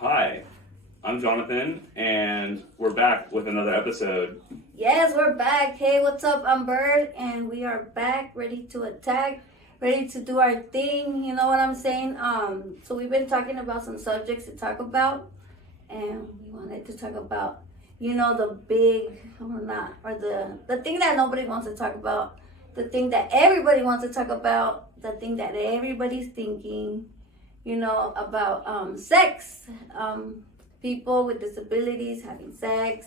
Hi, I'm Jonathan, and we're back with another episode. Yes, we're back. Hey, what's up? I'm Bird, and we are back, ready to attack, ready to do our thing. You know what I'm saying? So we've been talking about some subjects to talk about, and we wanted to talk about, the big the thing that nobody wants to talk about, the thing that everybody wants to talk about, the thing that everybody's thinking, about sex. People with disabilities having sex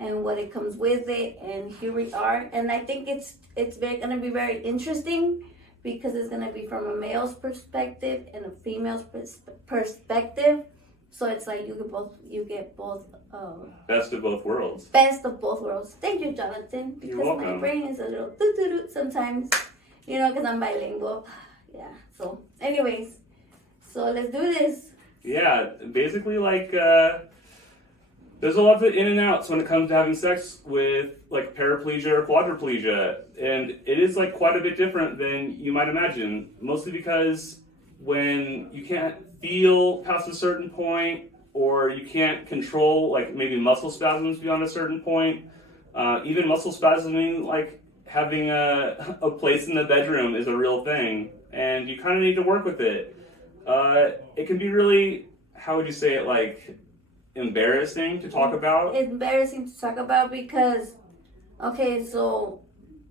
and what it comes with it, and here we are. And I think it's going to be very interesting because it's going to be from a male's perspective and a female's perspective. So it's like you get both Best of both worlds. Best of both worlds. Thank you, Jonathan, You're because welcome. my brain is a little doo-doo-doo sometimes, because I'm bilingual. Yeah. So anyways, so let's do this. Yeah, basically, there's a lot of in and outs when it comes to having sex with, paraplegia or quadriplegia. And it is, quite a bit different than you might imagine. Mostly because when you can't feel past a certain point, or you can't control, maybe muscle spasms beyond a certain point, even muscle spasming, having a place in the bedroom is a real thing. And you kind of need to work with it. It can be really, how would you say it, embarrassing to talk about? It's embarrassing to talk about because, so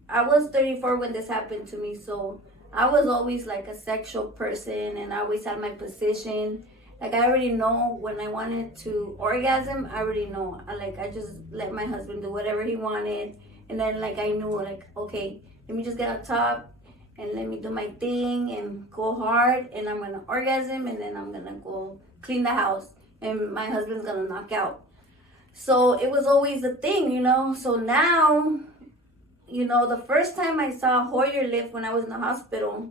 I was 34 when this happened to me, so I was always a sexual person, and I always had my position. I already know when I wanted to orgasm, I already know. I just let my husband do whatever he wanted, and then I knew okay, let me just get on top and let me do my thing and go hard, and I'm gonna orgasm, and then I'm gonna go clean the house, and my husband's gonna knock out. So it was always a thing, So now, the first time I saw Hoyer lift when I was in the hospital,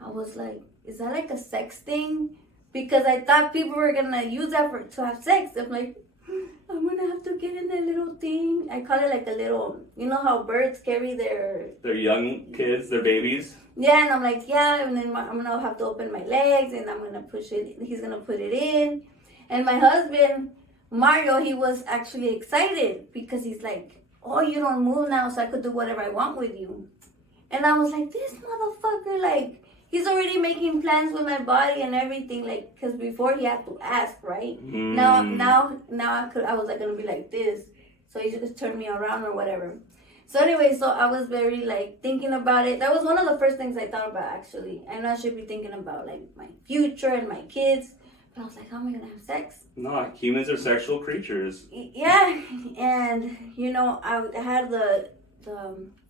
I was like, is that a sex thing? Because I thought people were gonna use that to have sex. I'm like, I'm gonna have to get in that little thing. I call it a little, how birds carry their young kids, their babies. Yeah, and I'm like, yeah, and then I'm gonna have to open my legs, and I'm gonna push it. He's gonna put it in, and my husband Mario, he was actually excited because he's like, oh, you don't move now, so I could do whatever I want with you. And I was like, this motherfucker, he's already making plans with my body and everything, because before he had to ask, right? Now I was gonna be like this, so he just turned me around or whatever. So anyway, so I was very thinking about it. That was one of the first things I thought about, actually. I know I should be thinking about my future and my kids, but I was like, how am I gonna have sex? No, humans are sexual creatures. Yeah, and I had the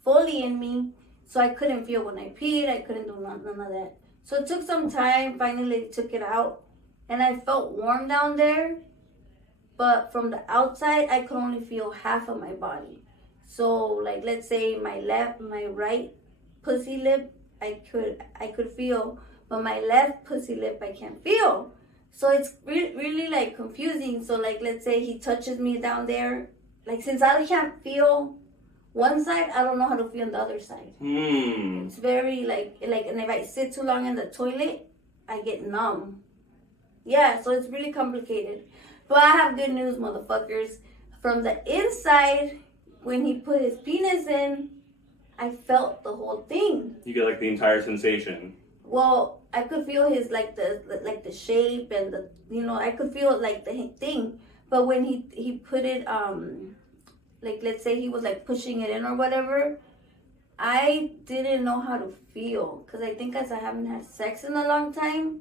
Foley in me. So I couldn't feel when I peed. I couldn't do none of that. So it took some time. Finally, took it out. And I felt warm down there. But from the outside, I could only feel half of my body. So, let's say my right pussy lip, I could feel. But my left pussy lip, I can't feel. So it's really, confusing. So, let's say he touches me down there. Since I can't feel one side, I don't know how to feel on the other side. It's very and if I sit too long in the toilet, I get numb. Yeah, so it's really complicated. But I have good news, motherfuckers. From the inside, when he put his penis in, I felt the whole thing. You get the entire sensation. Well, I could feel his the shape and the I could feel the thing. But when he put it let's say he was pushing it in or whatever, I didn't know how to feel, because I think as I haven't had sex in a long time,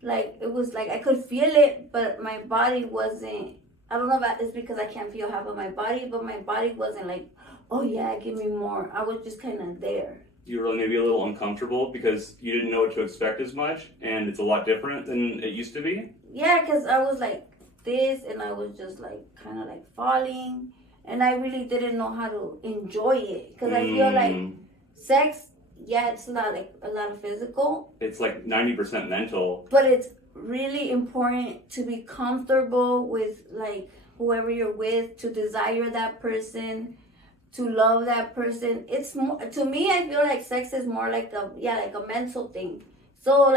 it was I could feel it, but my body wasn't. I don't know if it's because I can't feel half of my body, but my body wasn't oh yeah, give me more. I was just kind of there. You were maybe a little uncomfortable because you didn't know what to expect as much, and it's a lot different than it used to be. Yeah, because I was this, and I was just kind of falling. And I really didn't know how to enjoy it, because I feel sex, yeah, it's not a lot of physical. It's 90% mental. But it's really important to be comfortable with whoever you're with, to desire that person, to love that person. It's more, to me, I feel sex is more a mental thing. So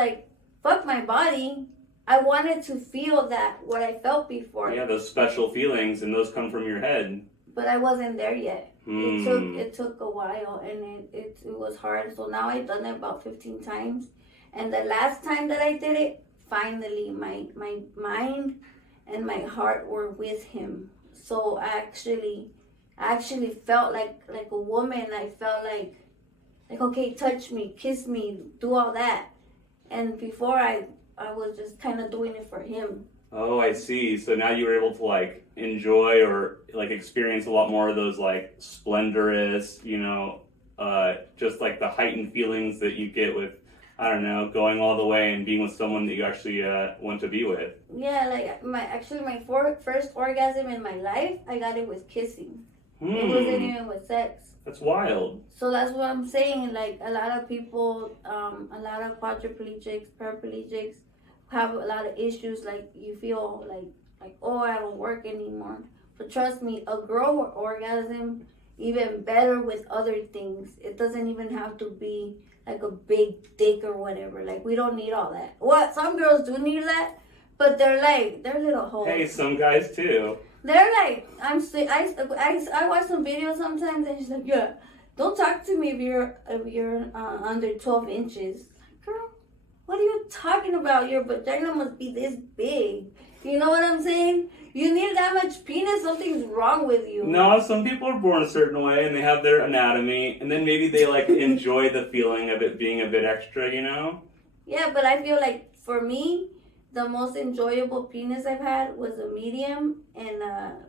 fuck my body, I wanted to feel that what I felt before. Yeah, those special feelings, and those come from your head. But I wasn't there yet. Hmm. It took a while, and it was hard. So now I've done it about 15 times, and the last time that I did it, finally my mind and my heart were with him. So I actually felt like a woman. I felt like okay, touch me, kiss me, do all that. And before I was just kind of doing it for him. Oh, I see. So now you were able to like enjoy or like experience a lot more of those like splendorous, just like the heightened feelings that you get with, I don't know, going all the way and being with someone that you actually want to be with. Yeah, like my first orgasm in my life, I got it with kissing. It wasn't even with sex. That's wild. So that's what I'm saying. Like a lot of people, a lot of quadriplegics, paraplegics have a lot of issues. Like you feel like oh, I don't work anymore. But trust me, a girl will orgasm even better with other things. It doesn't even have to be like a big dick or whatever. Like we don't need all that. What some girls do need that, but they're little hoes. Hey, some guys too. They're like, I watch some videos sometimes and she's like, yeah, don't talk to me if you're under 12 inches. Girl, what are you talking about? Your vagina must be this big. You know what I'm saying? You need that much penis, something's wrong with you. No, some people are born a certain way and they have their anatomy, and then maybe they like enjoy the feeling of it being a bit extra, Yeah, but I feel like for me, the most enjoyable penis I've had was a medium, and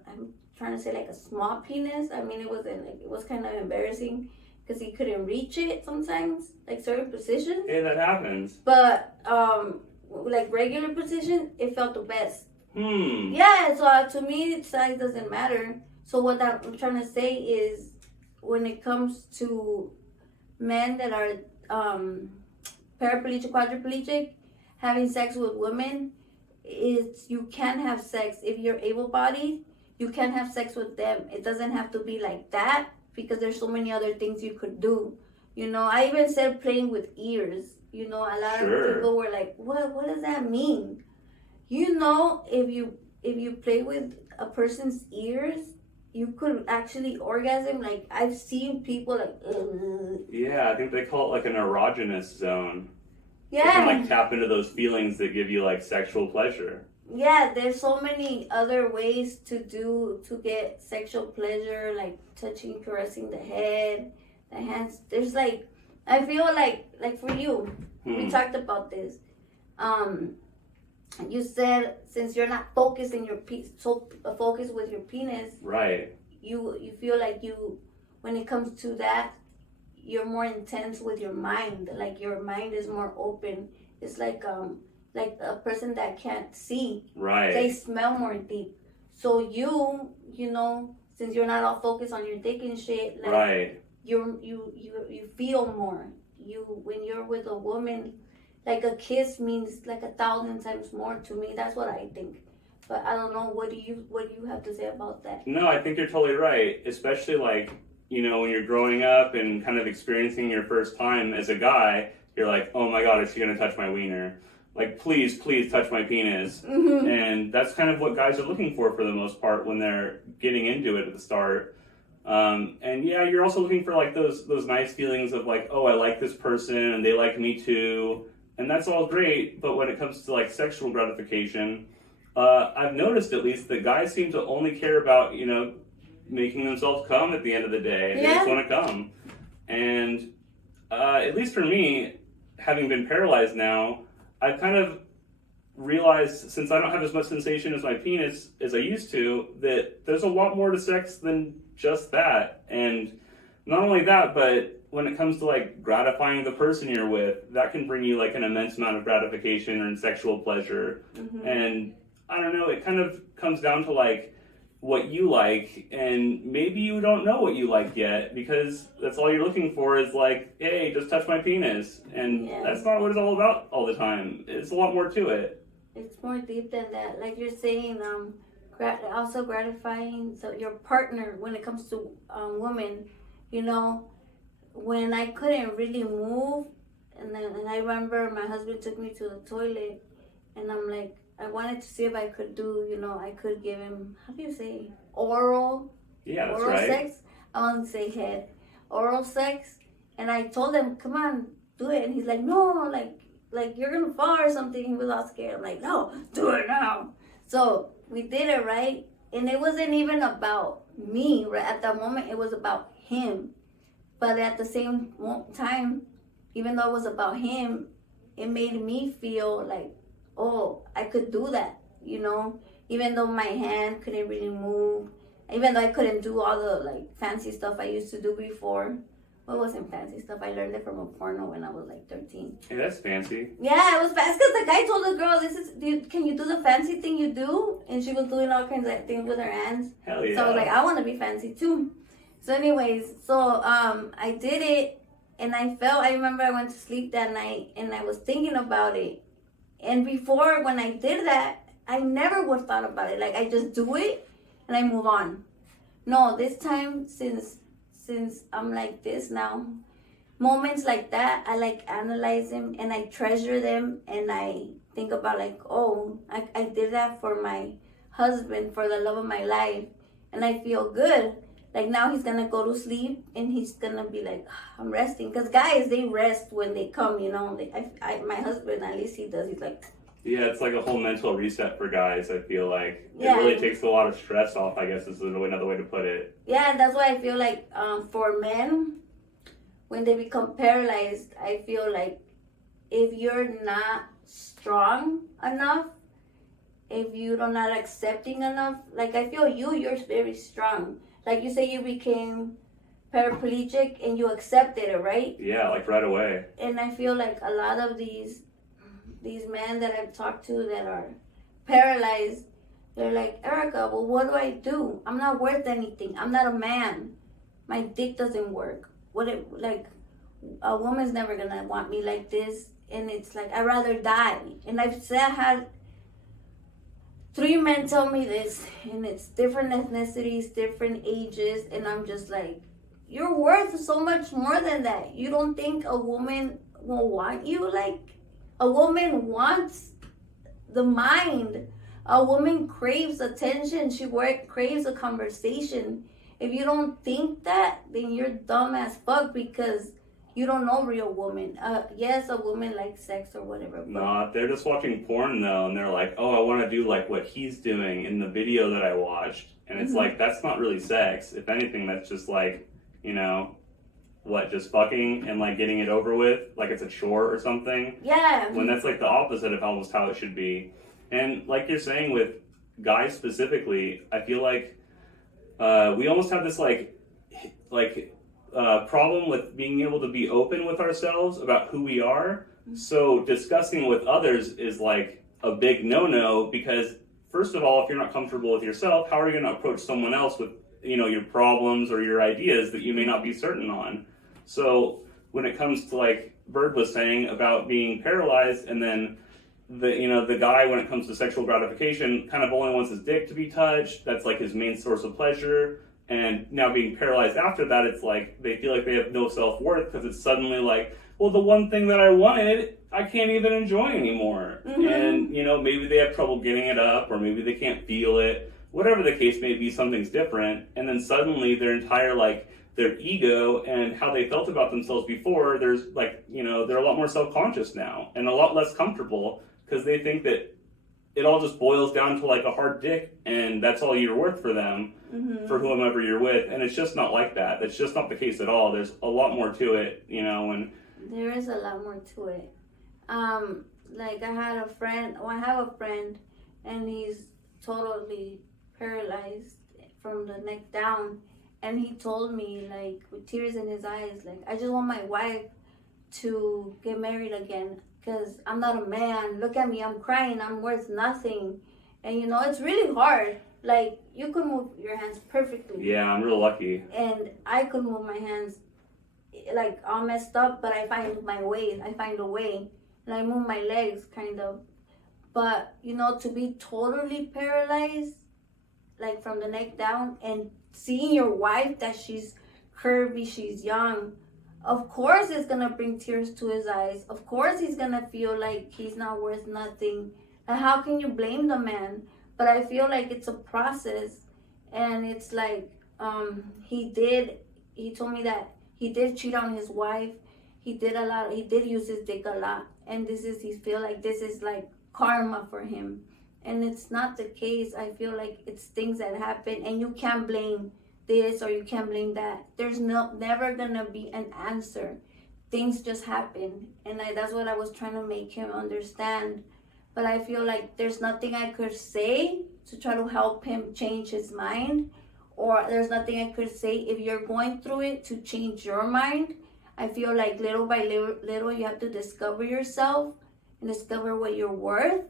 I'm trying to say like a small penis. I mean, it was kind of embarrassing because he couldn't reach it sometimes, like certain positions. Hey, that happens. But like regular position, it felt the best. Hmm. Yeah, so to me, size doesn't matter. So what I'm trying to say is, when it comes to men that are paraplegic, quadriplegic, having sex with women, you can have sex if you're able-bodied. You can have sex with them. It doesn't have to be like that because there's so many other things you could do. I even said playing with ears. A lot of people were like, "What does that mean?" If you play with a person's ears, you could actually orgasm. Like I've seen people like. Yeah, I think they call it like an erogenous zone. Yeah. You can like tap into those feelings that give you like sexual pleasure. Yeah, there's so many other ways to get sexual pleasure, like touching, caressing the head, the hands. There's like, I feel like for you, we talked about this. You said since you're not focusing focused with your penis, right? You feel like when it comes to that, you're more intense with your mind. Like your mind is more open. It's like a person that can't see. Right. They smell more deep. So since you're not all focused on your dick and shit, like right. You feel more. When you're with a woman, like a kiss means like 1,000 times more to me. That's what I think. But I don't know. What do you have to say about that? No, I think you're totally right. Especially like, when you're growing up and kind of experiencing your first time as a guy, you're like, oh my God, is she gonna touch my wiener? Like, please touch my penis. Mm-hmm. And that's kind of what guys are looking for the most part when they're getting into it at the start. And yeah, you're also looking for like those nice feelings of like, oh, I like this person and they like me too. And that's all great. But when it comes to like sexual gratification, I've noticed at least that guys seem to only care about, making themselves come at the end of the day. They just want to come. And at least for me, having been paralyzed now, I've kind of realized, since I don't have as much sensation as my penis as I used to, that there's a lot more to sex than just that. And not only that, but when it comes to like gratifying the person you're with, that can bring you like an immense amount of gratification and sexual pleasure. Mm-hmm. And I don't know, it kind of comes down to like what you like, and maybe you don't know what you like yet, because that's all you're looking for is like, hey, just touch my penis. And that's not what it's all about all the time. It's a lot more to it. It's more deep than that. Like you're saying, also gratifying your partner when it comes to women. When I couldn't really move, and I remember my husband took me to the toilet, and I'm like, I wanted to see if I could do, I could give him, how do you say, oral Yeah, that's oral right. sex. I won't say head. Oral sex. And I told him, come on, do it. And he's like, no, like you're gonna fall or something. He was all scared. I'm like, no, do it now. So we did it, right? And it wasn't even about me, right? At that moment, it was about him. But at the same time, even though it was about him, it made me feel like, oh, I could do that, even though my hand couldn't really move, even though I couldn't do all the like fancy stuff I used to do before. Well, it wasn't fancy stuff. I learned it from a porno when I was like 13. Hey, that's fancy. Yeah, it was fast because the guy told the girl, can you do the fancy thing you do? And she was doing all kinds of things with her hands. Hell yeah. So I was like, I want to be fancy too. So anyways, I did it, and I remember I went to sleep that night and I was thinking about it. And before, when I did that, I never would have thought about it. Like, I just do it and I move on. No, this time, since I'm like this now, moments like that, I like analyze them and I treasure them, and I think about like, oh, I did that for my husband, for the love of my life, and I feel good. Like, now he's gonna go to sleep and he's gonna be like, I'm resting. Because guys, they rest when they come, my husband, at least he does. He's like, yeah, it's like a whole mental reset for guys, I feel like. Yeah. It really takes a lot of stress off, I guess is another way to put it. Yeah, and that's why I feel like for men, when they become paralyzed, I feel like if you're not strong enough, if you're not accepting enough, like I feel you're very strong. Like you say, you became paraplegic and you accepted it, right? Yeah, like right away. And I feel like a lot of these men that I've talked to that are paralyzed, they're like, Erica, well, what do? I'm not worth anything. I'm not a man. My dick doesn't work. A woman's never gonna want me like this. And it's like, I'd rather die. And I had 3 men tell me this, and it's different ethnicities, different ages, and I'm just like, you're worth so much more than that. You don't think a woman will want you? Like, a woman wants the mind. A woman craves attention. She craves a conversation. If you don't think that, then you're dumb as fuck, because you don't know real women. Yes, a woman likes sex or whatever. But Nah, they're just watching porn though, and they're like, oh, I want to do like what he's doing in the video that I watched. And it's like, that's not really sex. If anything, that's just like, just fucking and like getting it over with, like it's a chore or something. Yeah. When that's like the opposite of almost how it should be. And like you're saying with guys specifically, I feel like we almost have this problem with being able to be open with ourselves about who we are. So discussing with others is like a big no-no, because first of all, if you're not comfortable with yourself, how are you going to approach someone else with your problems or your ideas that you may not be certain on? So when it comes to like Bird was saying about being paralyzed, and then the guy, when it comes to sexual gratification, kind of only wants his dick to be touched. That's like his main source of pleasure. And now being paralyzed after that, it's like they feel like they have no self-worth, because it's suddenly like, well, the one thing that I wanted, I can't even enjoy anymore. Mm-hmm. And, maybe they have trouble getting it up, or maybe they can't feel it. Whatever the case may be, something's different. And then suddenly their entire, their ego and how they felt about themselves before, they're a lot more self-conscious now and a lot less comfortable, because they think that it all just boils down to like a hard dick, and that's all you're worth for them, for whomever you're with. And it's just not like that. That's just not the case at all. There's a lot more to it, and there is a lot more to it. Like I have a friend, and he's totally paralyzed from the neck down. And he told me, like, with tears in his eyes, like, I just want my wife to get married again, because I'm not a man. Look at me, I'm crying, I'm worth nothing. And it's really hard. Like, you could move your hands perfectly. Yeah, I'm real lucky. And I could move my hands, like, all messed up, but I find a way. And I move my legs, kind of. But, to be totally paralyzed, like, from the neck down, and seeing your wife, that she's curvy, she's young, of course it's gonna bring tears to his eyes. Of course he's gonna feel like he's not worth nothing. And how can you blame the man? But I feel like it's a process, and it's like he told me that he did cheat on his wife. He did use his dick a lot, and he feel like this is like karma for him, and it's not the case. I feel like it's things that happen, and you can't blame this or you can't blame that. There's never gonna be an answer. Things just happen, and that's what I was trying to make him understand. But I feel like there's nothing I could say to try to help him change his mind, or there's nothing I could say if you're going through it to change your mind. I feel like little by little you have to discover yourself and discover what you're worth.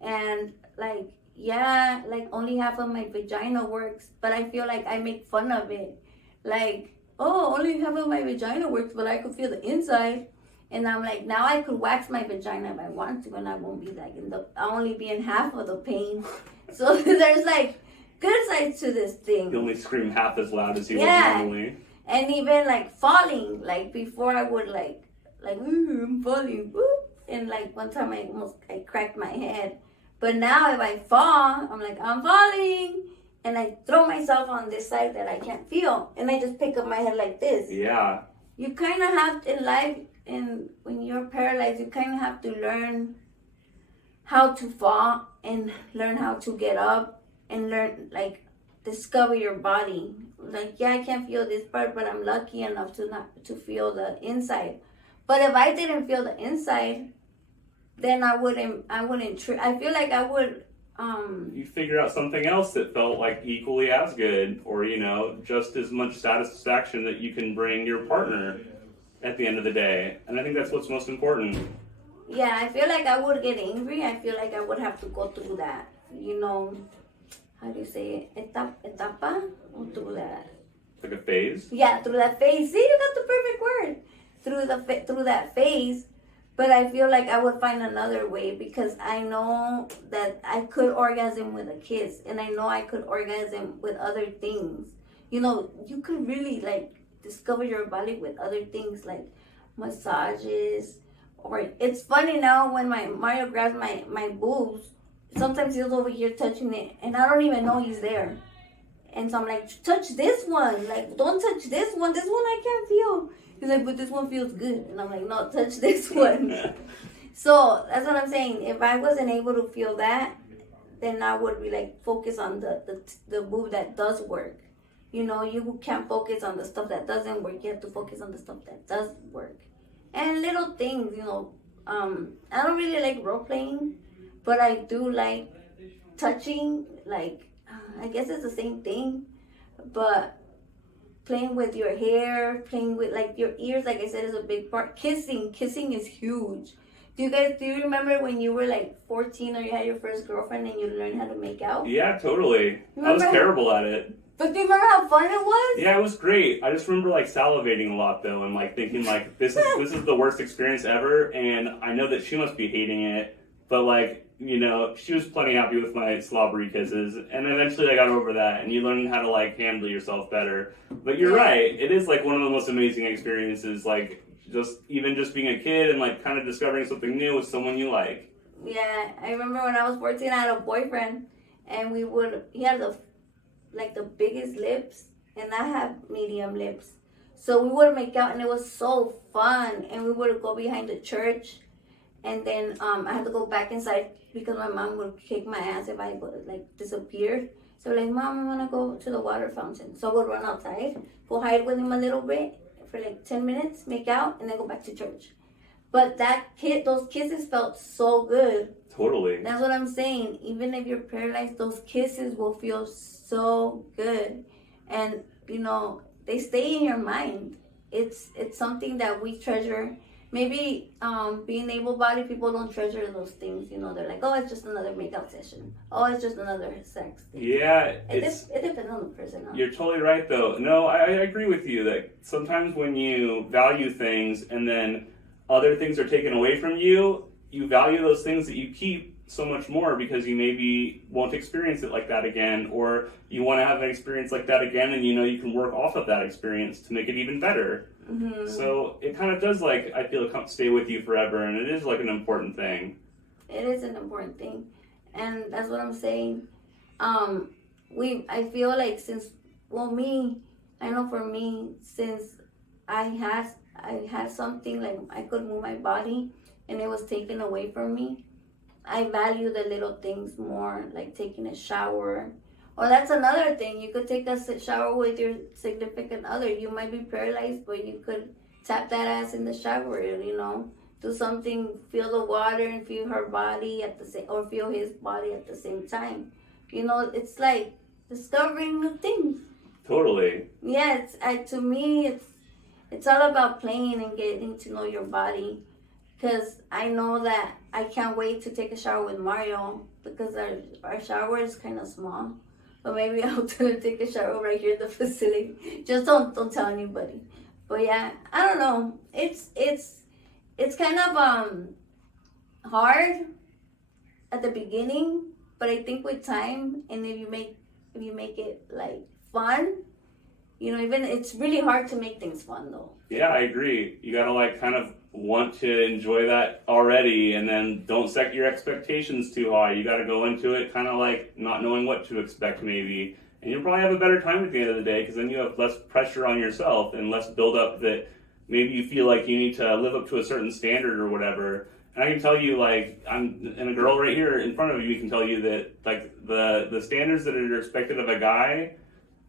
And like, yeah, like only half of my vagina works, but I feel like I make fun of it. Like, oh, only half of my vagina works, but I could feel the inside. And I'm like, now I could wax my vagina if I want to, and I won't be like I'll only be in half of the pain. So there's like good sides to this thing. You only scream half as loud as you would normally. And even like falling, like before I would like I'm falling, whoop. And like one time I cracked my head. But now if I fall, I'm like, I'm falling. And I throw myself on this side that I can't feel. And I just pick up my head like this. Yeah. You kind of have in life, and when you're paralyzed, you kind of have to learn how to fall and learn how to get up and learn, like, discover your body. Like, yeah, I can't feel this part, but I'm lucky enough to feel the inside. But if I didn't feel the inside, then I wouldn't I feel like I would you figure out something else that felt like equally as good, or just as much satisfaction that you can bring your partner at the end of the day. And I think that's what's most important. Yeah, I feel like I would get angry. I feel like I would have to go through that, how do you say it? Etapa? Or through that. Like a phase? Yeah, through that phase. See, you got the perfect word. Through that phase. But I feel like I would find another way, because I know that I could orgasm with a kiss, and I know I could orgasm with other things. You could really like discover your body with other things like massages, or it's funny now when Mario grabs my boobs, sometimes he's over here touching it and I don't even know he's there. And so I'm like, touch this one, like don't touch this one I can't feel. He's like, but this one feels good. And I'm like, no, touch this one. So that's what I'm saying. If I wasn't able to feel that, then I would be like, focus on the boob that does work. You can't focus on the stuff that doesn't work. You have to focus on the stuff that does work. And little things, I don't really like role playing, but I do like touching. Like, I guess it's the same thing, but playing with your hair, playing with like your ears, like I said, is a big part. Kissing is huge. Do you remember when you were like 14 or you had your first girlfriend and you learned how to make out? Yeah, totally. I was terrible at it. But do you remember how fun it was? Yeah, it was great. I just remember like salivating a lot though, and like thinking like this is the worst experience ever, and I know that she must be hating it, but like she was plenty happy with my slobbery kisses, and eventually I got over that, and you learn how to like handle yourself better. But you're right, it is like one of the most amazing experiences, like just being a kid and like kind of discovering something new with someone you like. Yeah, I remember when I was 14, I had a boyfriend, and he had the biggest lips, and I have medium lips. So we would make out, and it was so fun, and we would go behind the church. And then I had to go back inside because my mom would kick my ass if I disappeared. So like, Mom, I want to go to the water fountain. So I would run outside, go hide with him a little bit for like 10 minutes, make out, and then go back to church. But those kisses felt so good. Totally. That's what I'm saying. Even if you're paralyzed, those kisses will feel so good. And, they stay in your mind. It's something that we treasure. Maybe being able-bodied people don't treasure those things. They're like, oh, it's just another makeout session. Oh, it's just another sex thing. Yeah. It depends on the person. Huh? You're totally right, though. No, I agree with you that sometimes when you value things and then other things are taken away from you, you value those things that you keep so much more because you maybe won't experience it like that again, or you want to have an experience like that again, and you can work off of that experience to make it even better. Mm-hmm. So it kind of does, like, I feel, stay with you forever, and it is like an important thing. It is an important thing. And that's what I'm saying. I feel like I know for me, since I had something like I could move my body and it was taken away from me, I value the little things more, like taking a shower. Or that's another thing. You could take a shower with your significant other. You might be paralyzed, but you could tap that ass in the shower, do something, feel the water and feel her body at the same, or feel his body at the same time. It's like discovering new things. Totally. Yeah, to me, it's all about playing and getting to know your body. Because I know that I can't wait to take a shower with Mario, because our shower is kind of small. But maybe I'll take a shower right here in the facility. Just don't tell anybody. But yeah, I don't know. It's kind of hard at the beginning, but I think with time, and if you make it like fun, even it's really hard to make things fun though. Yeah, I agree. You gotta like kind of want to enjoy that already, and then don't set your expectations too high. You gotta go into it kind of like not knowing what to expect maybe, and you'll probably have a better time at the end of the day, because then you have less pressure on yourself and less build up that maybe you feel like you need to live up to a certain standard or whatever. And I can tell you, like, and a girl right here in front of you can tell you that like the standards that are expected of a guy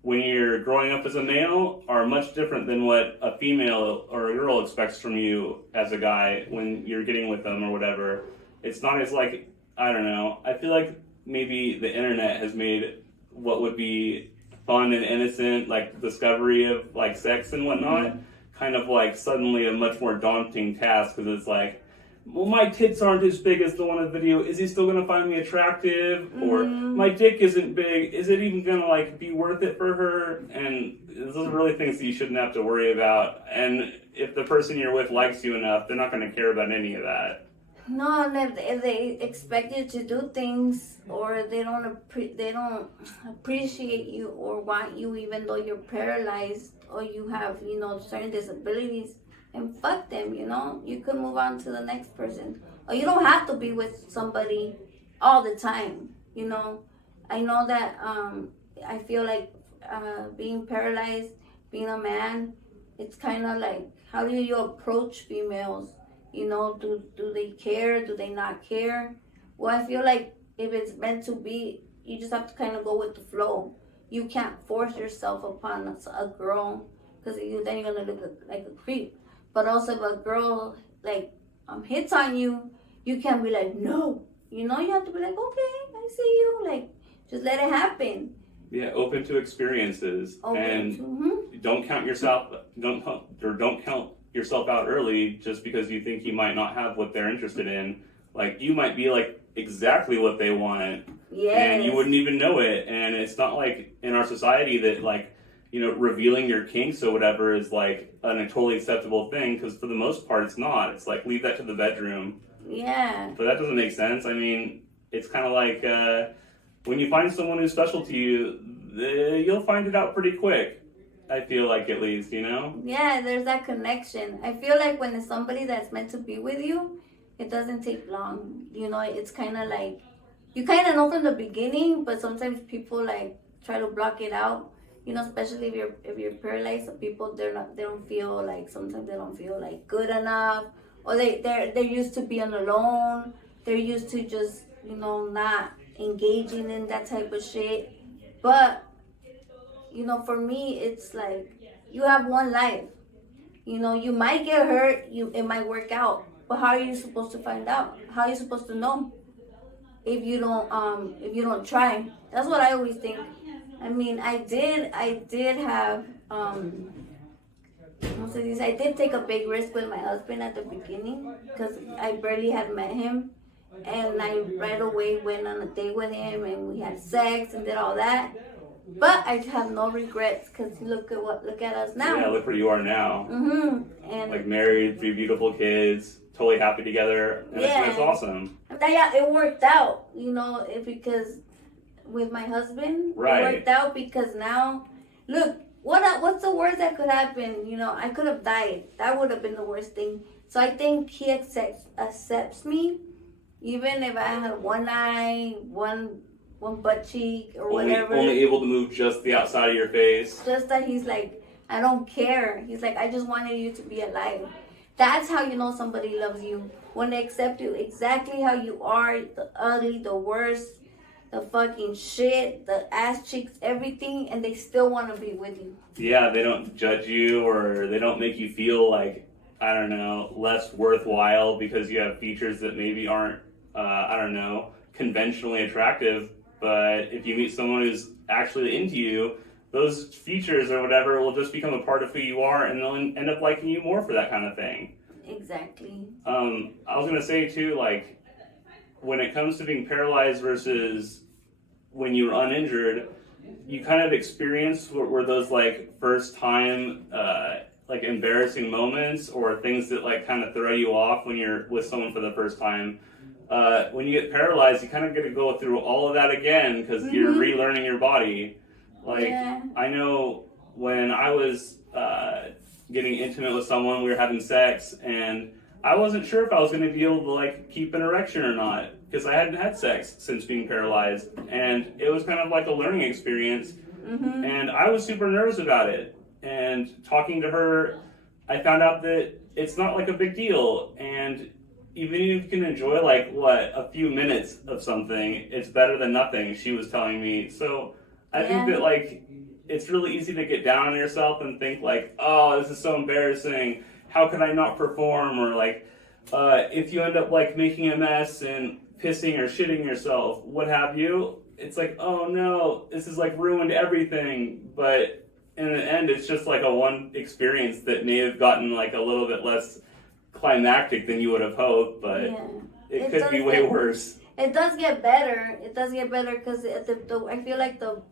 when you're growing up as a male are much different than what a female or a girl expects from you as a guy when you're getting with them or whatever. It's not as like, I don't know, I feel like maybe the internet has made what would be fun and innocent, like discovery of like sex and whatnot, kind of like suddenly a much more daunting task, because it's like, well, my tits aren't as big as the one in the video. Is he still going to find me attractive? Or my dick isn't big. Is it even going to like be worth it for her? And those are really things that you shouldn't have to worry about. And if the person you're with likes you enough, they're not going to care about any of that. No, and if they expect you to do things, or they don't appreciate you or want you, even though you're paralyzed or you have certain disabilities. And fuck them, you could move on to the next person. Or you don't have to be with somebody all the time, I know that I feel like being paralyzed, being a man, it's kind of like, how do you approach females? Do they care? Do they not care? Well, I feel like if it's meant to be, you just have to kind of go with the flow. You can't force yourself upon a girl, because then you're going to look like a creep. But also, if a girl like hits on you, you can't be like, no. You have to be like, okay, I see you. Like, just let it happen. Yeah, open to experiences, don't count yourself. Don't count yourself out early just because you think you might not have what they're interested in. Like, you might be like exactly what they want, and you wouldn't even know it. And it's not like in our society that like, revealing your kinks or whatever is like a totally acceptable thing, because for the most part it's not. It's like, leave that to the bedroom. Yeah. But that doesn't make sense. I mean, it's kind of like when you find someone who's special to you, you'll find it out pretty quick. I feel like, at least, Yeah, there's that connection. I feel like when it's somebody that's meant to be with you, it doesn't take long. It's kind of like, you kind of know from the beginning, but sometimes people like try to block it out. Especially if you're paralyzed, so people sometimes they don't feel like good enough, or they're used to being alone. They're used to just not engaging in that type of shit. But for me, it's like, you have one life. You might get hurt. It might work out, but how are you supposed to find out? How are you supposed to know if you don't try? That's what I always think. I mean, I did have, I did take a big risk with my husband at the beginning, because I barely had met him, and I right away went on a date with him, and we had sex and did all that. But I have no regrets, because look at us now. Yeah, look where you are now. And like married, 3 beautiful kids, totally happy together, and that's awesome. Yeah, it worked out, because with my husband, right. It worked out, because now, look, what's the worst that could happen? I could have died. That would have been the worst thing. So I think he accepts me, Even if I had one eye, one butt cheek or Only, whatever. only able to move just the outside of your face. Just that he's like, I don't care. He's like, I just wanted you to be alive. That's how you know somebody loves you. When they accept you exactly how you are, the ugly, the worst, the fucking shit, the ass cheeks, everything, and they still want to be with you. Yeah, they don't judge you, or they don't make you feel like, I don't know, less worthwhile because you have features that maybe aren't, I don't know, conventionally attractive. But if you meet someone who's actually into you, those features or whatever will just become a part of who you are, and they'll end up liking you more for that kind of thing. Exactly. I was gonna say too, like, when it comes to being paralyzed versus when you're uninjured, you kind of experience were those like first time like embarrassing moments or things that like kind of throw you off when you're with someone for the first time. When you get paralyzed, you kind of get to go through all of that again because you're relearning your body. Like, I know when I was getting intimate with someone, we were having sex, and I wasn't sure if I was going to be able to like keep an erection or not because I hadn't had sex since being paralyzed, and it was kind of like a learning experience. And I was super nervous about it. And talking to her, I found out that it's not like a big deal, and even if you can enjoy like a few minutes of something, it's better than nothing. She was telling me. So I think that like it's really easy to get down on yourself and think like, oh, this is so embarrassing. How could I not perform? Or like, if you end up like making a mess and pissing or shitting yourself, what have you? It's like, oh no, this has like ruined everything. But in the end, it's just like a one experience that may have gotten like a little bit less climactic than you would have hoped, but it could be way worse. It does get better. It does get better because I feel like the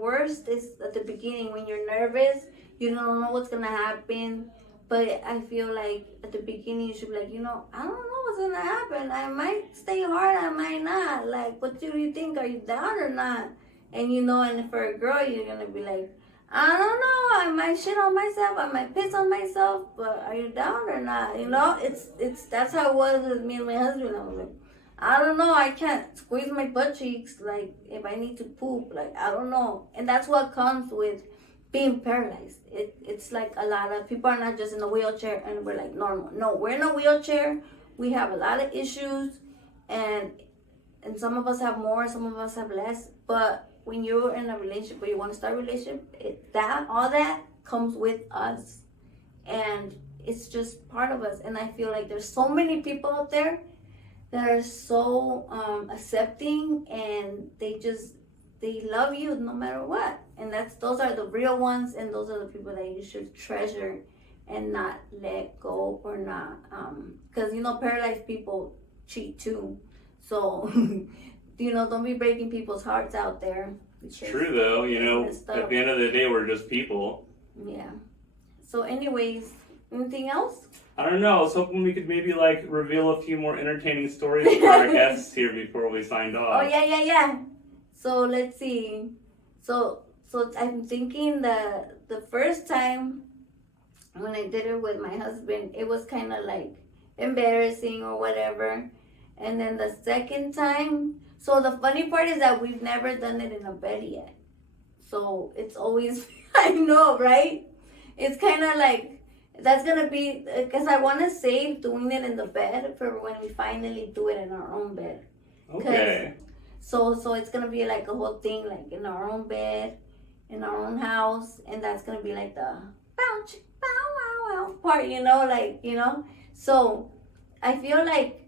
worst is at the beginning when you're nervous. You don't know what's gonna happen. But I feel like at the beginning you should be like, I don't know what's gonna happen. I might stay hard, I might not. Like, what do you think? Are you down or not? And and for a girl, you're gonna be like, I don't know. I might shit on myself. I might piss on myself. But are you down or not? It's that's how it was with me and my husband. I was like, I don't know. I can't squeeze my butt cheeks. Like, if I need to poop, like, I don't know. And that's what comes with being paralyzed. It's like a lot of people are not just in a wheelchair and we're like normal. No, we're in a wheelchair. We have a lot of issues, and some of us have more, some of us have less. But when you're in a relationship or you want to start a relationship, all that comes with us, and it's just part of us. And I feel like there's so many people out there that are so accepting, and they love you no matter what. And those are the real ones, and those are the people that you should treasure and not let go or not. Because, paralyzed people cheat too. So, don't be breaking people's hearts out there. It's true though, at the end of the day, we're just people. Yeah. So anyways, anything else? I don't know. I was hoping we could maybe like reveal a few more entertaining stories for our guests here before we signed off. Oh, yeah. So let's see. So I'm thinking the first time when I did it with my husband, it was kind of like embarrassing or whatever. And then the second time, so the funny part is that we've never done it in a bed yet. So it's always, I know, right? It's kind of like, that's going to be, because I want to save doing it in the bed for when we finally do it in our own bed. Okay. So it's going to be like a whole thing, like in our own bed, in our own house, and that's going to be like the bow, wow, wow part, So I feel like,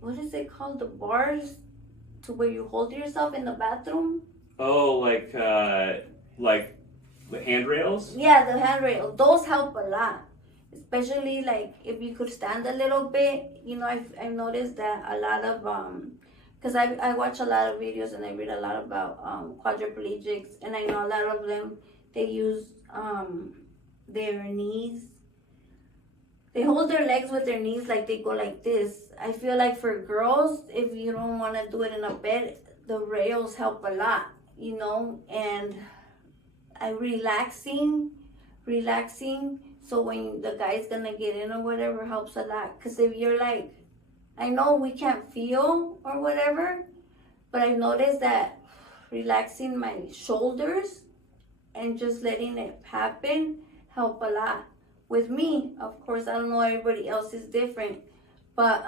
what is it called? The bars to where you hold yourself in the bathroom? Oh, like the handrails? Yeah, the handrails. Those help a lot. Especially like if you could stand a little bit. I've noticed that a lot of, because I watch a lot of videos and I read a lot about quadriplegics, and I know a lot of them, they use their knees. They hold their legs with their knees, like they go like this. I feel like for girls, if you don't want to do it in a bed, the rails help a lot, and relaxing. So when the guy's gonna get in or whatever helps a lot. Because if you're like I know we can't feel or whatever, but I noticed that relaxing my shoulders and just letting it happen help a lot. With me, of course, I don't know, everybody else is different, but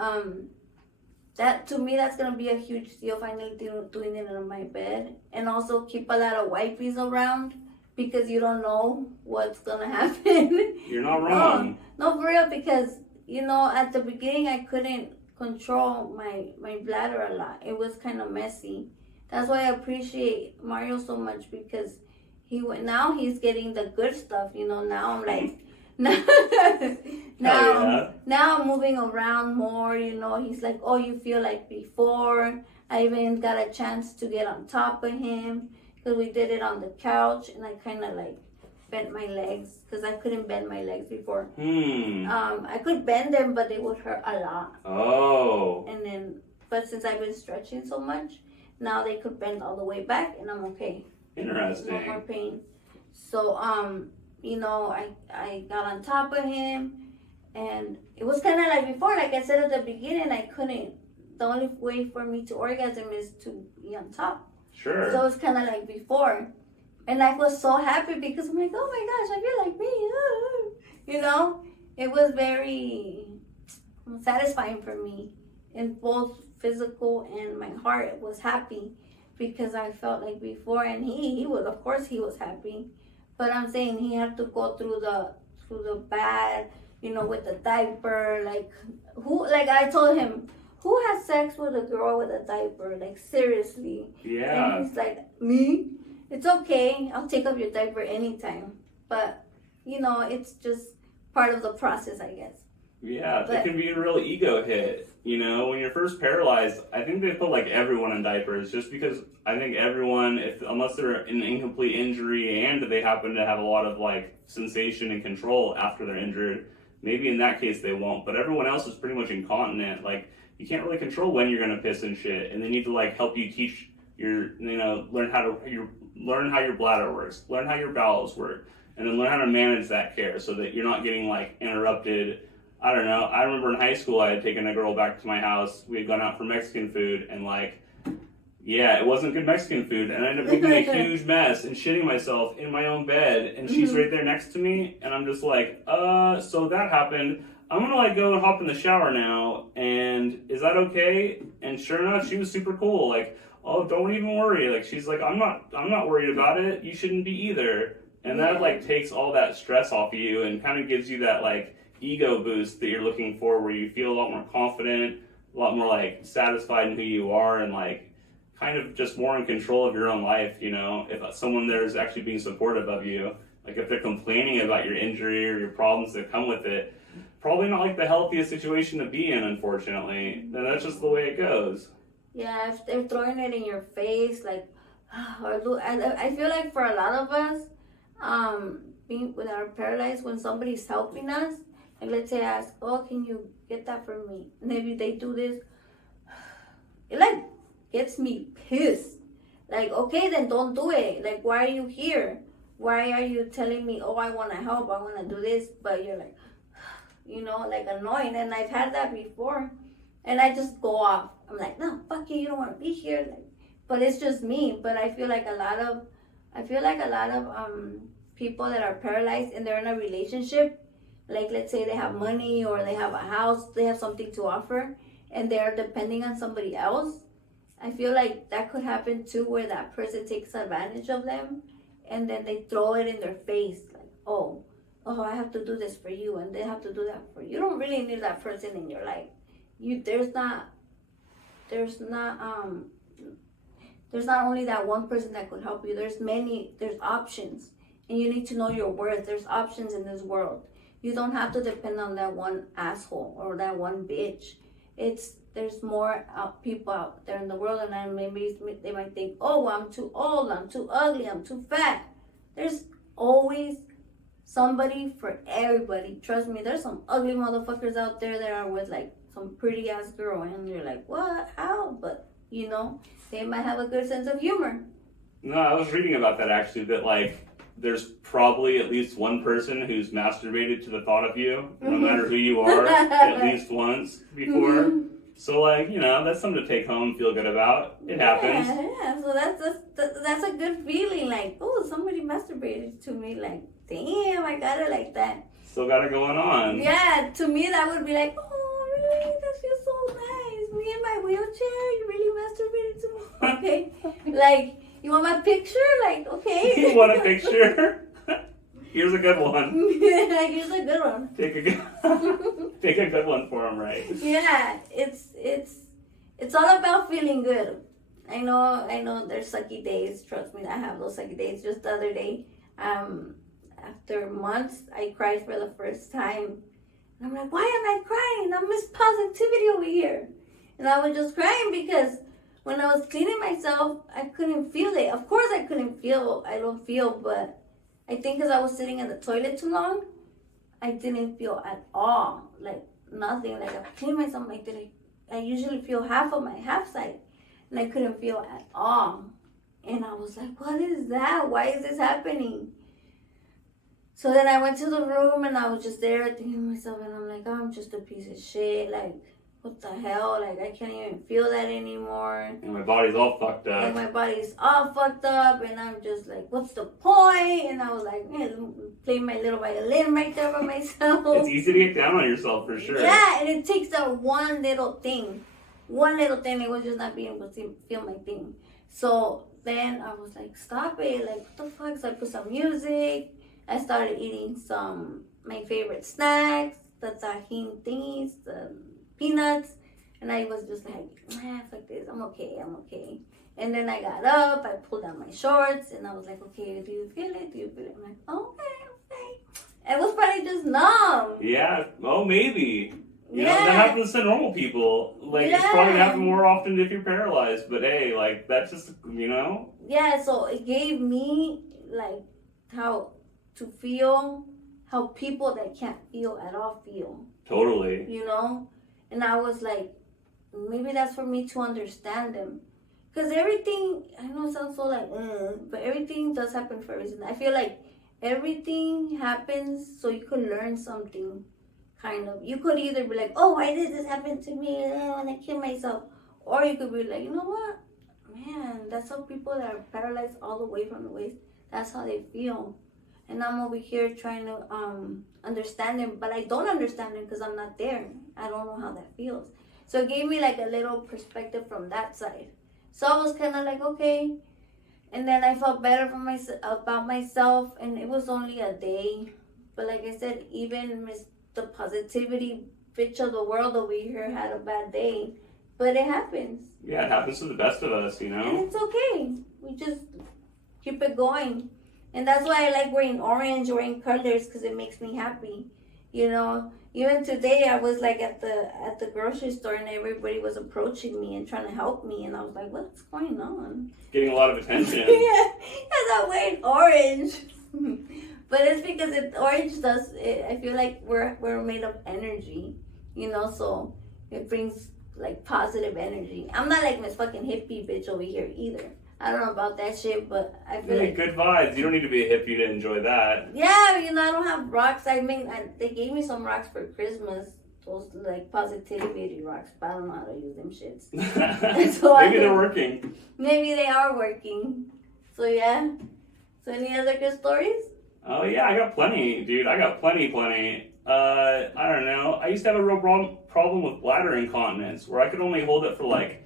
that, to me, that's gonna be a huge deal, finally doing it on my bed. And also keep a lot of wipes around, because you don't know what's gonna happen. You're not wrong. No, for real, because at the beginning I couldn't control my bladder a lot. It was kind of messy. That's why I appreciate Mario so much, because now he's getting the good stuff. Now I'm like, now I'm moving around more. He's like, oh, you feel like before. I even got a chance to get on top of him, because we did it on the couch, and I kind of like bent my legs, because I couldn't bend my legs before. I could bend them, but it would hurt a lot. Oh. But since I've been stretching so much, now they could bend all the way back, and I'm okay. Interesting. No more pain. So, I got on top of him, and it was kind of like before. Like I said at the beginning, I couldn't. The only way for me to orgasm is to be on top. Sure. So it's kind of like before. And I was so happy, because I'm like, oh my gosh, I feel like me. It was very satisfying for me, in both physical and my heart was happy, because I felt like before, and he was, of course he was happy, but I'm saying he had to go through the bad, with the diaper, like I told him, who has sex with a girl with a diaper? Like, seriously. Yeah. And he's like, me? It's okay. I'll take off your diaper anytime. But, it's just part of the process, I guess. Yeah, it can be a real ego hit. When you're first paralyzed, I think they put like everyone in diapers, just because I think everyone, unless they're an incomplete injury and they happen to have a lot of like sensation and control after they're injured, maybe in that case they won't. But everyone else is pretty much incontinent. Like, you can't really control when you're gonna piss and shit, and they need to like help you teach learn how your bladder works, learn how your bowels work, and then learn how to manage that care so that you're not getting like interrupted. I don't know. I remember in high school I had taken a girl back to my house. We had gone out for Mexican food, and it wasn't good Mexican food, and I ended up making a huge mess and shitting myself in my own bed, and she's right there next to me, and I'm just like, so that happened. I'm gonna go and hop in the shower now, and is that okay? And sure enough, she was super cool. Like, oh, don't even worry. Like, she's like, I'm not worried about it. You shouldn't be either. And that takes all that stress off of you and kind of gives you that ego boost that you're looking for, where you feel a lot more confident, a lot more satisfied in who you are, and kind of just more in control of your own life. If someone there is actually being supportive of you, if they're complaining about your injury or your problems that come with it, probably not the healthiest situation to be in, unfortunately. And that's just the way it goes. Yeah, if they're throwing it in your face, I feel like for a lot of us, being with our paralyzed, when somebody's helping us, and let's say I ask, oh, can you get that for me? And maybe they do this, it gets me pissed. Okay, then don't do it. Why are you here? Why are you telling me, oh, I want to help, I want to do this, but you're annoying. And I've had that before, and I just go off. I'm like, no, fuck you, you don't want to be here. But it's just me. But I feel like a lot of people that are paralyzed and they're in a relationship, let's say they have money or they have a house, they have something to offer, and they're depending on somebody else. I feel like that could happen too, where that person takes advantage of them, and then they throw it in their face, oh, I have to do this for you, and they have to do that for you. You don't really need that person in your life. There's not only that one person that could help you. There's options, and you need to know your worth. There's options in this world. You don't have to depend on that one asshole or that one bitch. There's more people out there in the world, and then maybe they might think, oh, well, I'm too old, I'm too ugly, I'm too fat. There's always somebody for everybody. Trust me, there's some ugly motherfuckers out there that are with some pretty ass girl, and you're like, what? How? But they might have a good sense of humor. No, I was reading about that actually, that there's probably at least one person who's masturbated to the thought of you, no matter who you are, at least once before. So, like, you know, that's something to take home and feel good about. It happens. Yeah. So that's a good feeling. Like, oh, somebody masturbated to me. Like, damn, I got it like that. Still got it going on. Yeah, to me that would be like, oh, really? That feels so nice. Me in my wheelchair, you really masturbated to me. Okay, like, you want my picture? Like, okay. You want a picture? Here's a good one. Here's a good one. Take a good one for him, right? Yeah, it's all about feeling good. I know there's sucky days. Trust me, I have those sucky days. Just the other day, after months, I cried for the first time. And I'm like, why am I crying? I miss positivity over here. And I was just crying because when I was cleaning myself, I couldn't feel it. Of course I couldn't feel, I don't feel, but I think because I was sitting in the toilet too long, I didn't feel at all. Like nothing. Like I cleaned myself, I usually feel half of my half side. And I couldn't feel at all. And I was like, what is that? Why is this happening? So then I went to the room and I was just there thinking to myself, and I'm like, oh, I'm just a piece of shit. Like, what the hell? Like, I can't even feel that anymore. And my body's all fucked up. And my body's all fucked up. And I'm just like, what's the point? And I was like, man, play my little violin right there by myself. It's easy to get down on yourself for sure. Yeah, and it takes that one little thing. One little thing. It was just not being able to feel my thing. So then I was like, stop it. Like, what the fuck? So I put some music. I started eating my favorite snacks, the tajin thingies, the peanuts, and I was just like, fuck this, I'm okay. And then I got up, I pulled down my shorts, and I was like, okay, do you feel it? I'm like, okay. It was probably just numb. Yeah, oh, maybe. You know, Yeah. that happens to normal people. Like, it's probably Yeah. happen more often if you're paralyzed, but hey, like, that's just, you know? Yeah, so it gave me, like, how to feel how people that can't feel at all feel. Totally. You know? And I was like, maybe that's for me to understand them. Because everything, I know it sounds so like, but everything does happen for a reason. I feel like everything happens so you could learn something, kind of. You could either be like, oh, why did this happen to me? I want to kill myself. Or you could be like, you know what? Man, that's how people that are paralyzed all the way from the waist, that's how they feel. And I'm over here trying to understand them, but I don't understand them because I'm not there. I don't know how that feels. So it gave me like a little perspective from that side. So I was kind of like, okay. And then I felt better about myself, and it was only a day. But like I said, even the positivity bitch of the world over here had a bad day. But it happens. Yeah, it happens to the best of us, you And know? it's okay. We just keep it going. And that's why I like wearing orange, wearing colors, because it makes me happy. You know, even today I was like at the grocery store and everybody was approaching me and trying to help me, and I was like, what's going on? Getting a lot of attention. Yeah, because I'm wearing orange. But it's because orange does. I feel like we're made of energy, you know, so it brings like positive energy. I'm not like Miss fucking hippie bitch over here either. I don't know about that shit, but I feel like Good vibes. You don't need to be a hippie to enjoy that. yeah, you know, I don't have rocks. I mean, they gave me some rocks for Christmas. Those like positivity rocks, but I don't know how to use them shits. So Maybe they're working. Maybe they are working. So yeah. So any other good stories? Oh yeah, I got plenty, dude. I got plenty. I don't know. I used to have a real problem with bladder incontinence, where I could only hold it for like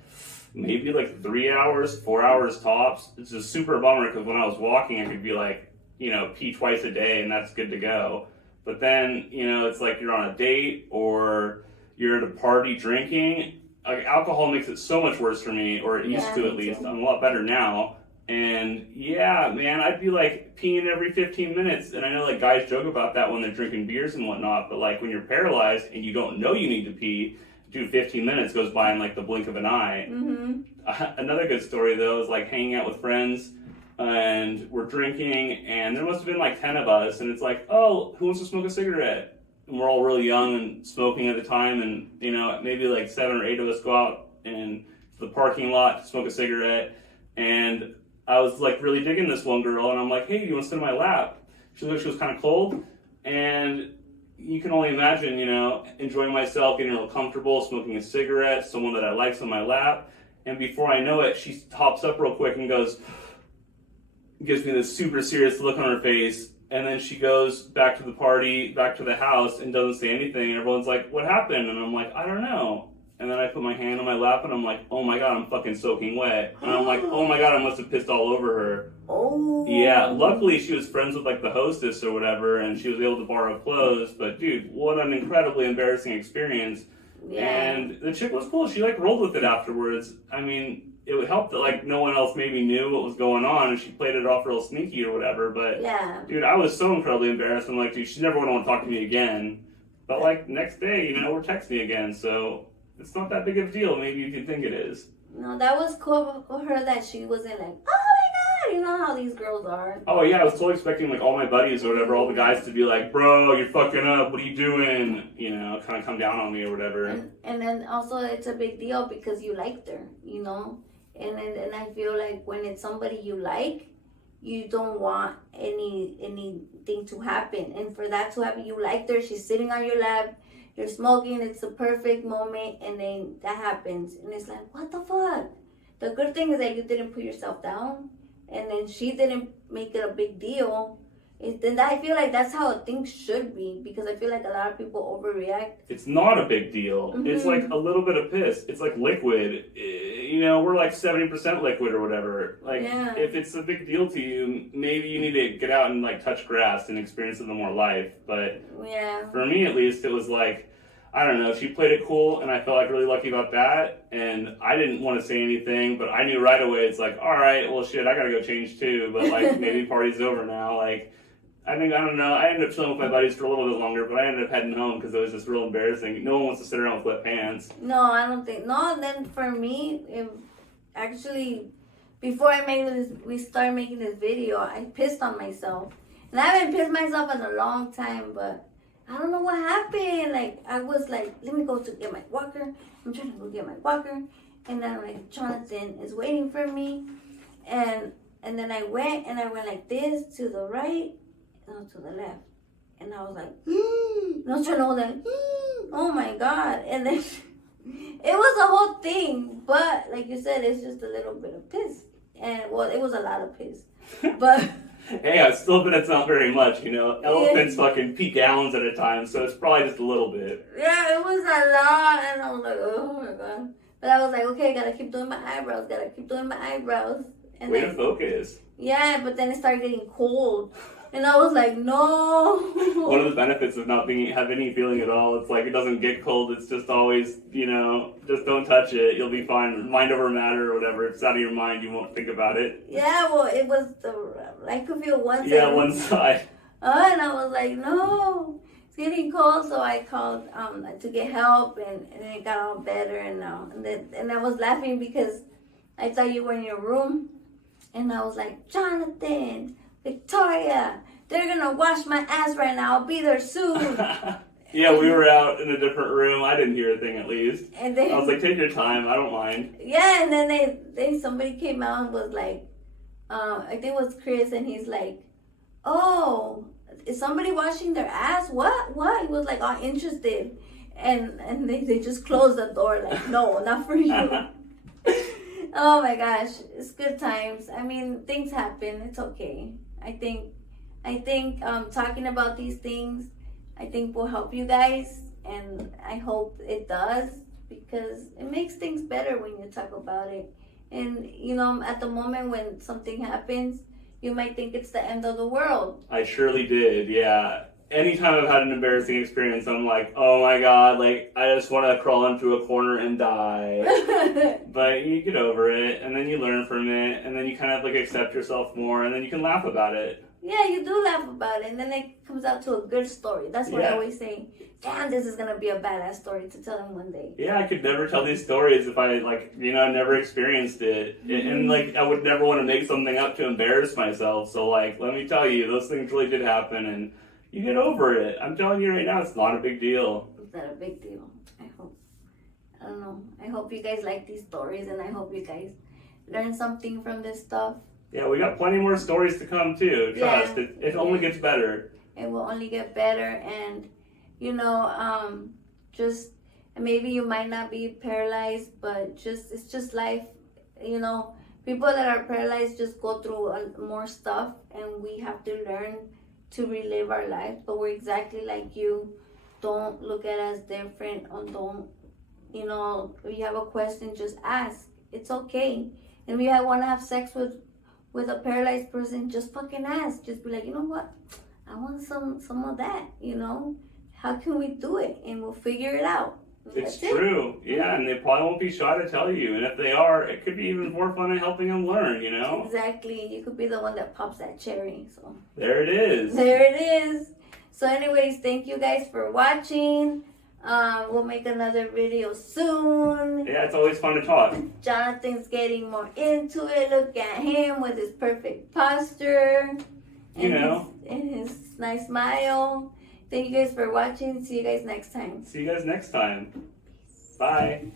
maybe like 3 hours, 4 hours tops. It's a super bummer because when I was walking, I could be like, you know, pee twice a day and that's good to go. But then, you know, it's like you're on a date or you're at a party drinking. Like, alcohol makes it so much worse for me, or it used to at least. I'm a lot better now. And yeah, man, I'd be like peeing every 15 minutes. And I know like guys joke about that when they're drinking beers and whatnot, but like when you're paralyzed and you don't know you need to pee, dude, 15 minutes goes by in like the blink of an eye. Mm-hmm. Another good story though is like hanging out with friends and we're drinking and there must have been like 10 of us and it's like, oh, who wants to smoke a cigarette? And we're all really young and smoking at the time, and you know, maybe like 7 or 8 of us go out in the parking lot to smoke a cigarette. And I was like really digging this one girl and I'm like, hey, do you want to sit on my lap? She looked like she was kind of cold, and you can only imagine, enjoying myself, getting real comfortable, smoking a cigarette, someone that I like's on my lap, and before I know it, she hops up real quick and gives me this super serious look on her face, and then she goes back to the party, back to the house, and doesn't say anything, and everyone's like, what happened? And I'm like, I don't know. And then I put my hand on my lap, and I'm like, oh my god, I'm fucking soaking wet. And I'm like, oh my god, I must have pissed all over her. Oh. Yeah, luckily she was friends with like the hostess or whatever, and she was able to borrow clothes, but dude, what an incredibly embarrassing experience. Yeah. And the chick was cool, she like rolled with it afterwards. I mean, it would help that like no one else maybe knew what was going on, and she played it off real sneaky or whatever, but yeah. Dude, I was so incredibly embarrassed. I'm like, dude, she's never gonna want to talk to me again. But like next day, we're texting again, so it's not that big of a deal. Maybe you can think it is. No, that was cool for her that she wasn't like, oh my god, you know how these girls are. Oh yeah, I was totally expecting like all my buddies or whatever, all the guys to be like, bro, you're fucking up, what are you doing? Kind of come down on me or whatever. And then also it's a big deal because you liked her, And I feel like when it's somebody you like, you don't want anything to happen. And for that to happen, you liked her, she's sitting on your lap, you're smoking, it's the perfect moment, and then that happens. And it's like, what the fuck? The good thing is that you didn't put yourself down, and then she didn't make it a big deal. And I feel like that's how things should be, because I feel like a lot of people overreact. It's not a big deal. Mm-hmm. It's like a little bit of piss. It's like liquid. We're like 70% liquid or whatever. Like, yeah. If it's a big deal to you, maybe you need to get out and like touch grass and experience a little more life. But yeah. For me at least, it was like, I don't know, she played it cool, and I felt like really lucky about that, and I didn't want to say anything, but I knew right away, it's like, all right, well shit, I gotta go change too, but like, maybe party's over now, like, I don't know, I ended up chilling with my buddies for a little bit longer, but I ended up heading home because it was just real embarrassing. No one wants to sit around with wet pants. No, I don't think, no, then for me, before we started making this video, I pissed on myself, and I haven't pissed myself in a long time, but I don't know what happened. Like, I was like, let me go to get my walker. I'm trying to go get my walker. And then like Jonathan is waiting for me. And then I went like this to the right, no, to the left. And I was like, no, trying to hold that. Oh my God. And then it was a whole thing. But like you said, it's just a little bit of piss. And well, it was a lot of piss. But hey, I still bet it's not very much, Elephants fucking pee gallons at a time, so it's probably just a little bit. Yeah, it was a lot, and I was like, oh my God. But I was like, okay, gotta keep doing my eyebrows, And way to focus. Yeah, but then it started getting cold. And I was like, no. One of the benefits of not have any feeling at all, it's like it doesn't get cold. It's just always, just don't touch it. You'll be fine. Mind over matter or whatever. If it's out of your mind, you won't think about it. Yeah, well, it was I could feel one side. Yeah, one side. And I was like, no. It's getting cold, so I called to get help, and it got all better. And I was laughing because I thought you were in your room. And I was like, Jonathan, Victoria, they're gonna wash my ass right now. I'll be there soon. Yeah, we were out in a different room. I didn't hear a thing at least. And I was like, take your time. I don't mind. Yeah, and then somebody came out and was like, I think it was Chris, and he's like, oh, is somebody washing their ass? What? He was like all interested. And they just closed the door like, no, not for you. Oh my gosh, it's good times. I mean, things happen. It's okay. I think talking about these things, I think will help you guys, and I hope it does, because it makes things better when you talk about it. And at the moment when something happens, you might think it's the end of the world. I surely did, yeah. Anytime I've had an embarrassing experience, I'm like, oh my God, like, I just want to crawl into a corner and die. But you get over it, and then you learn from it, and then you kind of like accept yourself more, and then you can laugh about it. Yeah, you do laugh about it, and then it comes out to a good story. That's what I always say. Damn, this is going to be a badass story to tell them one day. Yeah, I could never tell these stories if I, never experienced it. Mm-hmm. And, I would never want to make something up to embarrass myself. So, let me tell you, those things really did happen, and you get over it. I'm telling you right now, it's not a big deal. It's not a big deal. I don't know. I hope you guys like these stories, and I hope you guys learn something from this stuff. Yeah, we got plenty more stories to come too. Trust, it only gets better. It will only get better, and you know, just maybe you might not be paralyzed, but it's just life, you know. People that are paralyzed just go through more stuff, and we have to learn to relive our life. But we're exactly like you. Don't look at us different, or don't, you know, if you have a question, just ask. It's okay. And if you want to have sex with a paralyzed person, just fucking ask. Just be like, you know what? I want some of that, you know? How can we do it? And we'll figure it out. It's true. Yeah, and they probably won't be shy to tell you. And if they are, it could be even more fun in helping them learn, you know? Exactly. You could be the one that pops that cherry. So there it is. There it is. So anyways, thank you guys for watching. We'll make another video soon. Yeah, it's always fun to talk. Jonathan's getting more into it. Look at him with his perfect posture. And his nice smile. Thank you guys for watching. See you guys next time. See you guys next time. Bye.